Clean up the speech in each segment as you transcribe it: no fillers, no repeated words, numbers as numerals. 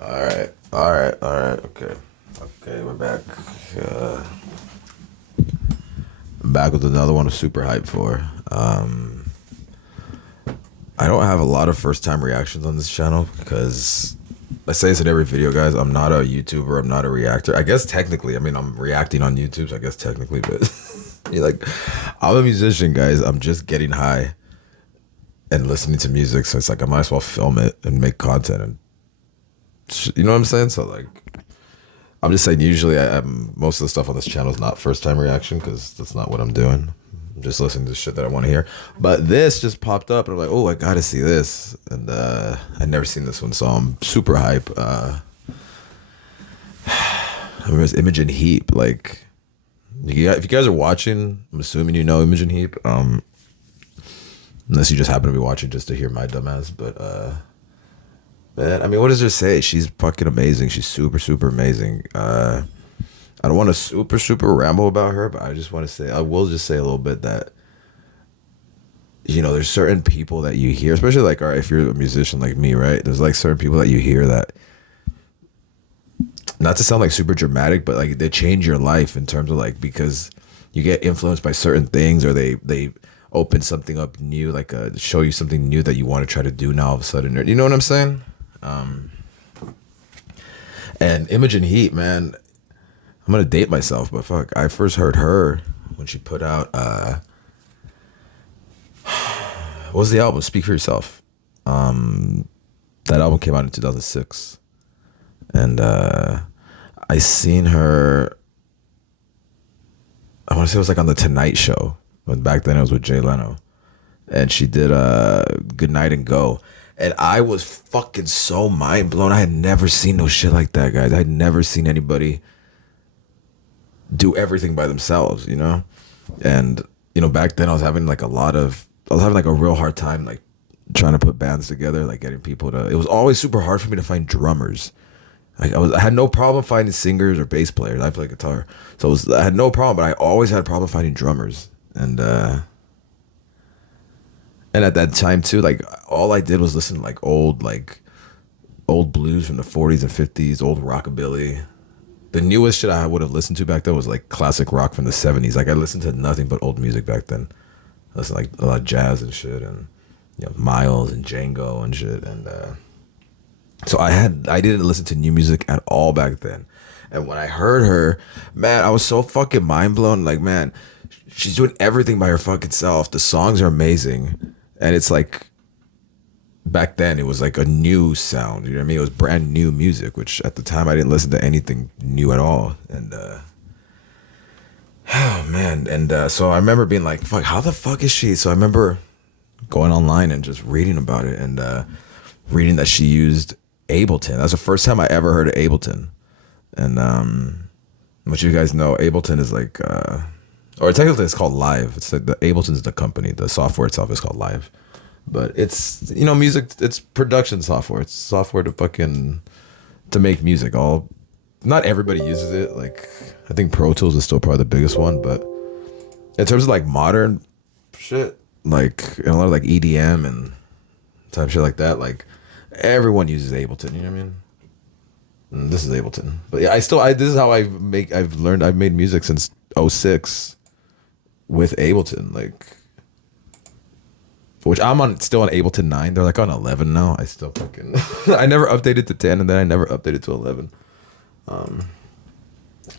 All right. Okay, we're back. I'm back with another one I'm super hyped for. I don't have a lot of first time reactions on this channel because I say this in every video, guys. I'm not a YouTuber. I'm not a reactor. I guess technically, I mean, I'm reacting on YouTube, so I guess technically, but you're like, I'm a musician, guys. I'm just getting high and listening to music, so it's like I might as well film it and make content, and you know what I'm saying. So like, I'm just saying. Usually, I'm most of the stuff on this channel is not first time reaction because that's not what I'm doing. I'm just listening to shit that I want to hear. But this just popped up, and I'm like, oh, I gotta see this, and I'd never seen this one, so I'm super hype. I remember it's Imogen Heap. Like, if you guys are watching, I'm assuming you know Imogen Heap. Unless you just happen to be watching just to hear my dumbass. But man, I mean, what does her say? She's fucking amazing. She's super amazing. I don't want to super ramble about her, but I just want to say, I will just say a little bit that, you know, there's certain people that you hear, especially like, all right, if you're a musician like me, right? There's like certain people that you hear that, not to sound like super dramatic, but like they change your life in terms of like, because you get influenced by certain things, or they open something up new, like show you something new that you want to try to do now all of a sudden. You know what I'm saying? And Imogen Heat, man, I'm gonna date myself, but fuck, I first heard her when she put out what was the album? Speak for Yourself. That album came out in 2006, and I seen her. I want to say it was like on the Tonight Show, when back then it was with Jay Leno, and she did Good Night and Go, and I was fucking so mind blown. I had never seen no shit like that, guys. I had never seen anybody do everything by themselves, you know? And, you know, back then I was having like a real hard time, like trying to put bands together, like getting people to, it was always super hard for me to find drummers. Like I had no problem finding singers or bass players. I play guitar. So I had no problem, but I always had a problem finding drummers. And at that time too, like all I did was listen to like old blues from the 40s and 50s, old rockabilly. The newest shit I would have listened to back then was like classic rock from the 70s. Like I listened to nothing but old music back then. I listened to like a lot of jazz and shit, and you know, Miles and Django and shit. And so I didn't listen to new music at all back then. And when I heard her, man, I was so fucking mind blown. Like, man, she's doing everything by her fucking self. The songs are amazing. And it's like, back then it was like a new sound, you know what I mean? It was brand new music, which at the time I didn't listen to anything new at all. And oh man, and so I remember being like, fuck, how the fuck is she? So I remember going online and just reading about it, and reading that she used Ableton. That's the first time I ever heard of Ableton. And what you guys know, Ableton is like or technically it's called Live. It's like the Ableton's the company. The software itself is called Live. But it's, you know, music, it's production software. It's software to make music. Not everybody uses it. Like, I think Pro Tools is still probably the biggest one, but in terms of like modern shit, like, and a lot of like EDM and type shit like that, like everyone uses Ableton, you know what I mean? And this is Ableton. But yeah, this is how I've made music since '06 with Ableton, like, which I'm still on Ableton 9. They're like on 11 now. I still fucking I never updated to 10, and then I never updated to 11.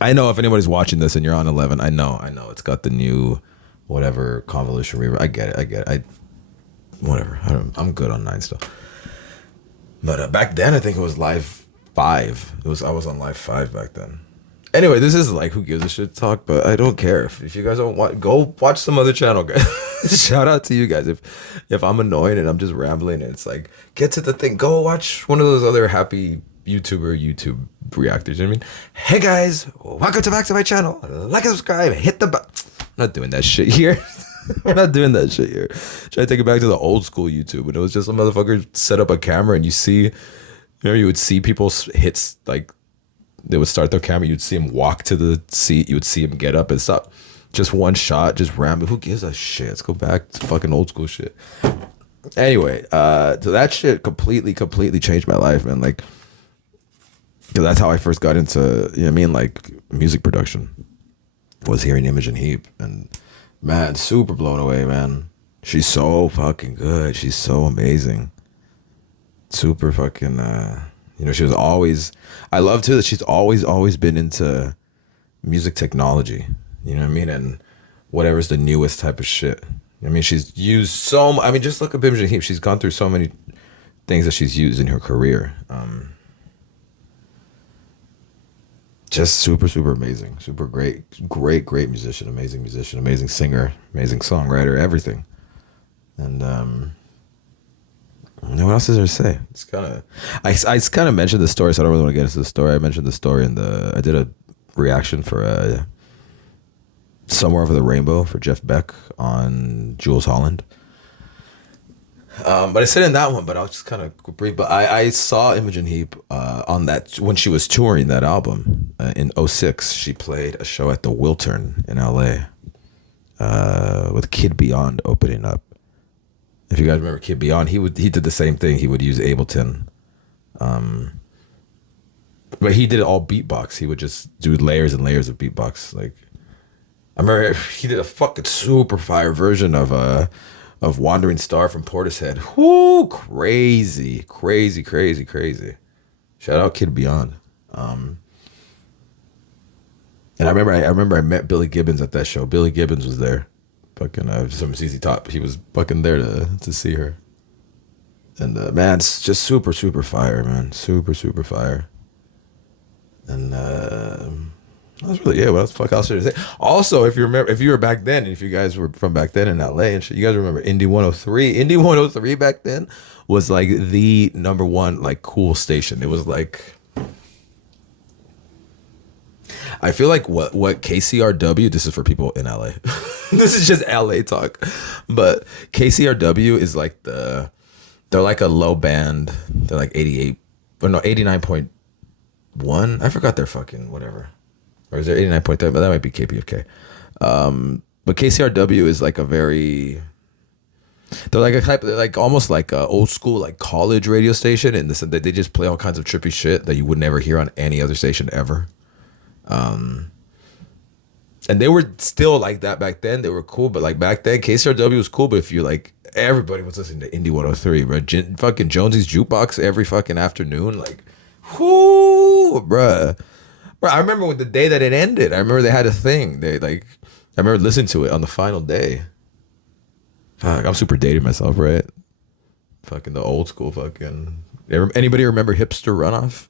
I know if anybody's watching this and you're on 11, I know it's got the new whatever convolution reverb. I get it. Whatever. I'm good on 9 still. But back then I think it was Live 5. I was on Live 5 back then. Anyway, this is like who gives a shit talk, but I don't care. If you guys don't want, go watch some other channel, guys. Shout out to you guys. If I'm annoying and I'm just rambling and it's like, get to the thing, go watch one of those other happy YouTube reactors. You know what I mean? Hey guys, welcome back to my channel. Like and subscribe, hit the button. I'm not doing that shit here. We're not doing that shit here. Try to take it back to the old school YouTube when it was just a motherfucker set up a camera and you would see people hit, like, they would start their camera, you'd see him walk to the seat, you would see him get up and stop. Just one shot, just rambling. Who gives a shit? Let's go back to fucking old school shit. Anyway, so that shit completely changed my life, man. Like, Because that's how I first got into, you know what I mean, like music production, was hearing Imogen Heap. And man, super blown away, man. She's so fucking good. She's so amazing. Super fucking, she was always, I love too that she's always been into music technology, you know what I mean? And whatever's the newest type of shit. I mean, she's used I mean, just look at Imogen Heap. She's gone through so many things that she's used in her career. Just super amazing, super great musician, amazing singer, amazing songwriter, everything. And what else is there to say? It's kind of, I kind of mentioned the story, so I don't really want to get into the story. I mentioned the story I did a reaction for Somewhere Over the Rainbow for Jeff Beck on Jules Holland. But I said in that one, but I'll just kind of brief. But I saw Imogen Heap on that when she was touring that album in '06. She played a show at the Wiltern in LA with Kid Beyond opening up. If you guys remember Kid Beyond, he did the same thing. He would use Ableton, but he did it all beatbox. He would just do layers and layers of beatbox. Like I remember he did a fucking super fire version of Wandering Star from Portishead. Whoo, crazy. Shout out Kid Beyond. And I remember I met Billy Gibbons at that show. Billy Gibbons was there. Fucking some ZZ Top. He was fucking there to see her. And man, it's just super fire, man. Super fire. And that's really what else the fuck else should I say? Also, if you were back then, and if you guys were from back then in LA and shit, you guys remember Indie 103. Indie 103 back then was like the number one like cool station. It was like, I feel like what KCRW, this is for people in LA. This is just LA talk. But KCRW is like they're like a low band. They're like 89.1. I forgot their fucking whatever. Or is there 89.3? But that might be KPFK. But KCRW is like a very, they're like a type, they're like almost like a old school like college radio station in the sense that they just play all kinds of trippy shit that you would never hear on any other station ever. And they were still like that back then. They were cool, but like back then, KCRW was cool. But if you like, everybody was listening to Indie 103, bro. Fucking Jonesy's Jukebox every fucking afternoon, like, whoo, bruh. Bro, I remember when the day that it ended. I remember they had a thing. I remember listening to it on the final day. Fuck, I'm super dating myself, right? Fucking the old school fucking. Anybody remember Hipster Runoff?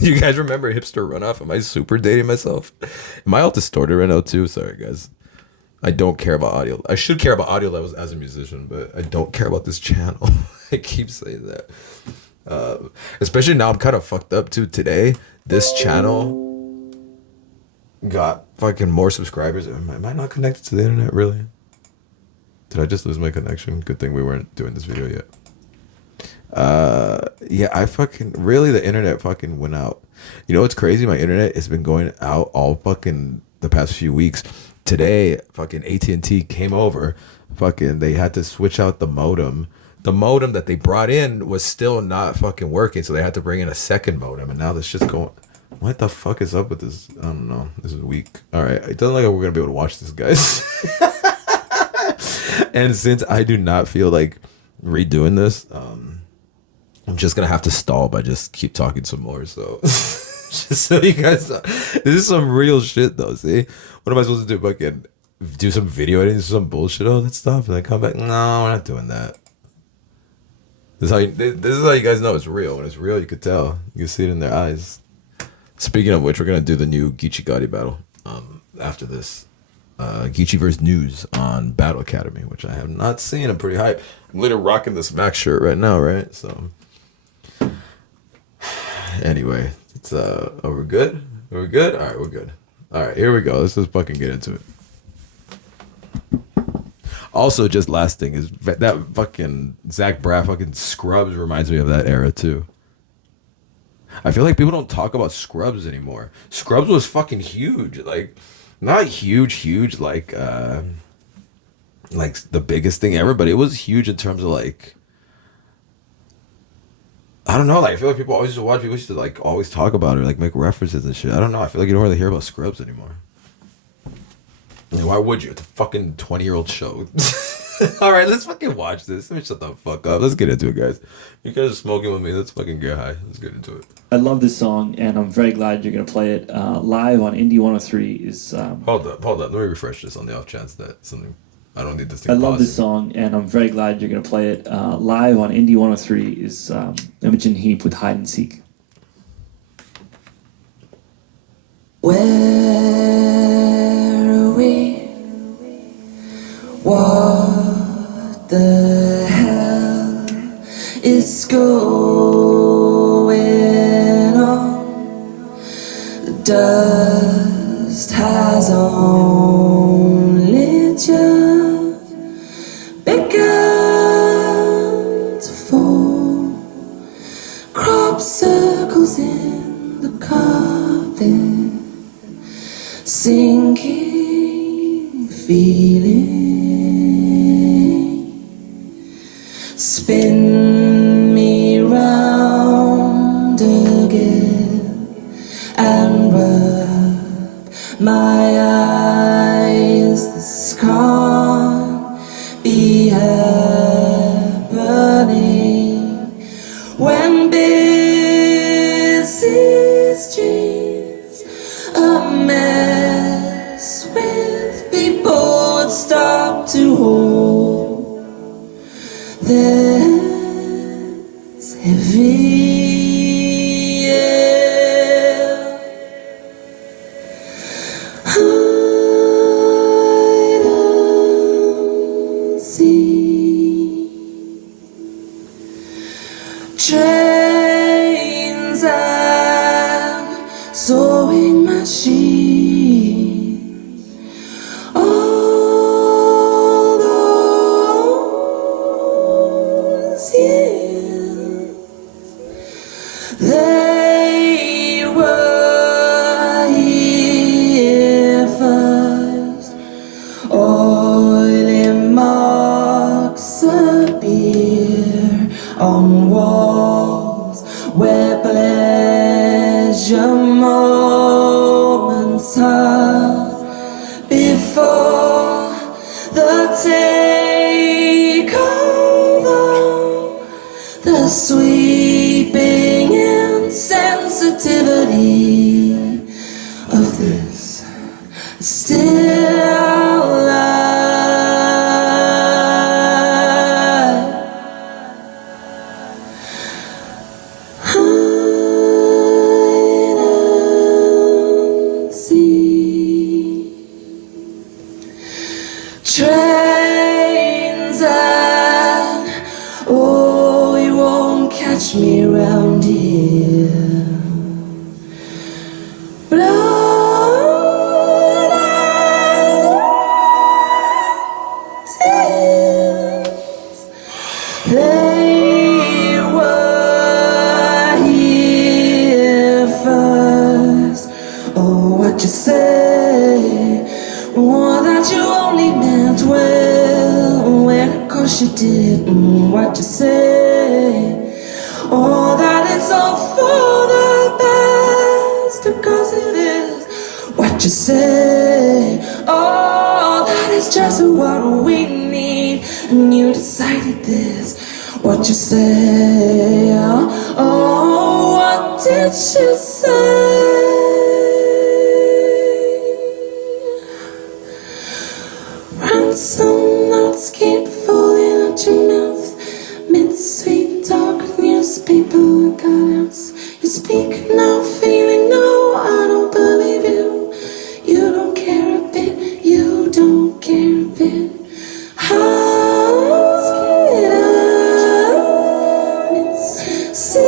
You guys remember Hipster Runoff? Am I super dating myself? Am I all distorted right now too? Sorry, guys. I don't care about audio. I should care about audio levels as a musician, but I don't care about this channel. I keep saying that. Especially now I'm kind of fucked up too. Today, this channel got fucking more subscribers. Am I not connected to the internet, really? Did I just lose my connection? Good thing we weren't doing this video yet. Yeah, I fucking, really, the internet fucking went out. You know what's crazy? My internet has been going out all fucking the past few weeks. Today, fucking AT&T came over. Fucking, they had to switch out the modem. The modem that they brought in was still not fucking working, so they had to bring in a second modem, and now this shit's going. What the fuck is up with this? I don't know. This is weak. All right, it doesn't look like we're gonna be able to watch this, guys. And since I do not feel like redoing this, I'm just gonna have to stall by just keep talking some more. So, just so you guys know, this is some real shit, though. See, what am I supposed to do? Fucking do some video editing, some bullshit, all that stuff, and then come back? No, we're not doing that. This is how you guys know it's real. When it's real, you could tell. You can see it in their eyes. Speaking of which, we're gonna do the new Geechee Gotti battle after this. Geechee vs. News on Battle Academy, which I have not seen. I'm pretty hyped. I'm literally rocking this Mac shirt right now, right? So anyway, it's we're good? Are we good? Alright, we're good. Alright, here we go. Let's just fucking get into it. Also, just last thing is that fucking Zach Braff fucking Scrubs reminds me of that era too. I feel like people don't talk about Scrubs anymore. Scrubs was fucking huge. Like, not huge like the biggest thing ever, but it was huge in terms of like I don't know. Like I feel like people always used to watch. People used to like always talk about it, like make references and shit. I don't know. I feel like you don't really hear about Scrubs anymore. Like, why would you? It's a fucking 20-year-old show. All right, let's fucking watch this. Let me shut the fuck up. Let's get into it, guys. You guys are smoking with me. Let's fucking get high. Let's get into it. I love this song, and I'm very glad you're going to play it live on Indie 103. Hold up. Let me refresh this on the off chance that something. I don't need this thing. I love this song, and I'm very glad you're going to play it live on Indie 103. Imogen Heap with Hide and Seek. Where are we? What the hell is going on? The dust has only just begun to fall. Crop circles in the carpet, sinking feeling. Spin me round again and rub my eyes. This can't be happening when busy streets a mess with people would stop to hold. That's heavy, yeah. Hide and seek. Trains and sewing machines, all those years they were here first. Oily marks appear on walls where pleasure moments are before the takeover. The sweeping insensitivity of this still life. Hide and seek. Trains and oh, you won't catch me round here. Blood and tears, they were here first. Oh, what you say? Oh, that you only meant well, when of course you did. What you say? Oh, that it's all for the best, because it is. What you say? Oh, that is just what we need, and you decided this. What you say? Oh, what did she say? Ransom notes keep falling out your mouth. Mid-sweet talk, newspaper cutouts. You speak now, feeling no, I don't believe you. You don't care a bit, you don't care a bit. Hide and seek.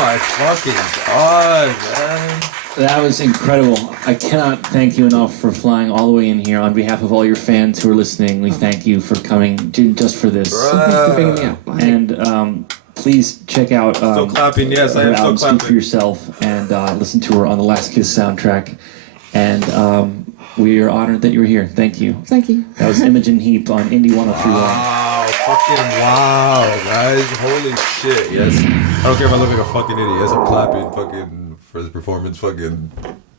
my fucking god, man. That was incredible. I cannot thank you enough for flying all the way in here. On behalf of all your fans who are listening, we thank you for coming just for this. Thanks for bringing me up. And please check out Still clapping, yes, I her am still album, Speak for clapping. Yourself, and listen to her on the Last Kiss soundtrack. And we are honored that you were here. Thank you. Thank you. That was Imogen Heap on Indie 1031. Wow, fucking wow, guys. Holy shit, yes. I don't care if I look like a fucking idiot. Yes, I'm clapping fucking for the performance fucking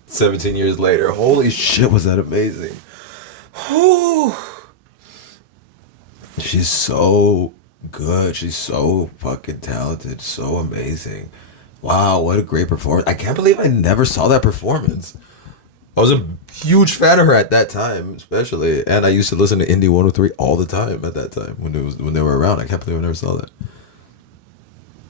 17 years later. Holy shit, was that amazing. Whew. She's so good. She's so fucking talented. So amazing. Wow, what a great performance. I can't believe I never saw that performance. I was a huge fan of her at that time, especially, and I used to listen to Indie 103 all the time at that time when they were around. I can't believe I never saw that.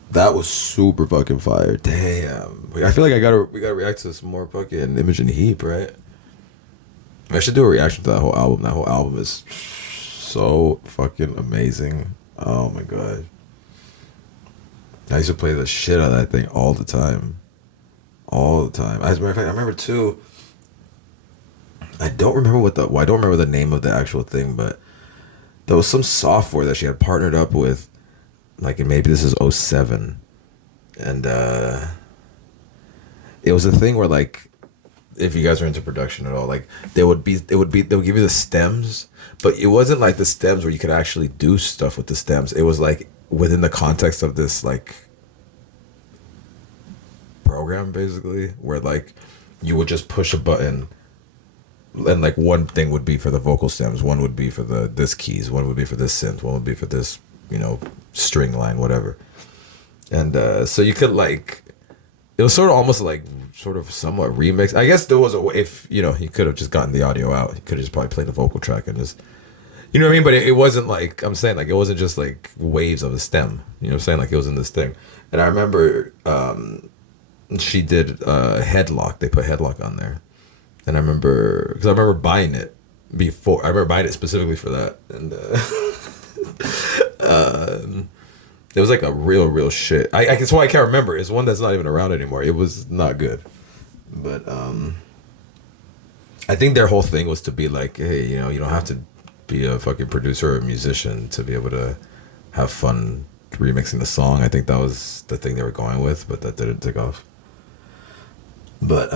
That was super fucking fire. Damn. I feel like we gotta react to some more fucking Imogen Heap, right? I should do a reaction to that whole album. That whole album is so fucking amazing. Oh my god. I used to play the shit out of that thing all the time. All the time. As a matter of fact, I remember too. I don't remember the name of the actual thing, but there was some software that she had partnered up with, like, and maybe this is 07, and it was a thing where, like, if you guys are into production at all, like, they'll give you the stems, but it wasn't like the stems where you could actually do stuff with the stems. It was like within the context of this like program, basically, where like you would just push a button. And like one thing would be for the vocal stems, one would be for this keys, one would be for this synth, one would be for this, string line, whatever. And so you could like, it was sort of almost like somewhat remix. I guess there was a way, if you could have just gotten the audio out, you could have just probably played the vocal track and just, you know what I mean? But it wasn't like, I'm saying, like, it wasn't just like waves of a stem, you know what I'm saying? Like, it was in this thing. And I remember she did Headlock. They put Headlock on there. And I remember buying it before. I remember buying it specifically for that, and it was like a real shit. That's why I can't remember. It's one that's not even around anymore. It was not good, but I think their whole thing was to be like, hey, you don't have to be a fucking producer or a musician to be able to have fun remixing the song. I think that was the thing they were going with, but that didn't take off. But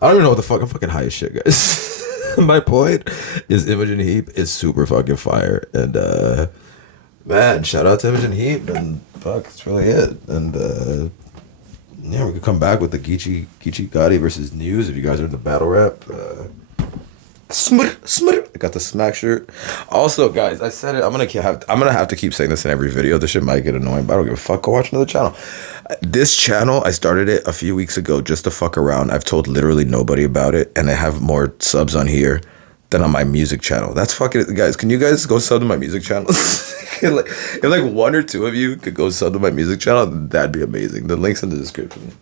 I don't even know what the fuck. I'm fucking high as shit, guys. My point is Imogen Heap is super fucking fire. And, man, shout out to Imogen Heap. And, fuck, that's really it. And, yeah, we could come back with the Geechee Gotti versus News if you guys are into battle rap. I got the smack shirt. Also, guys, I said it. I'm gonna have to keep saying this in every video. This shit might get annoying, but I don't give a fuck. Go watch another channel. This channel, I started it a few weeks ago just to fuck around. I've told literally nobody about it, and I have more subs on here than on my music channel. That's fucking, guys. Can you guys go sub to my music channel? If like one or two of you could go sub to my music channel, that'd be amazing. The link's in the description.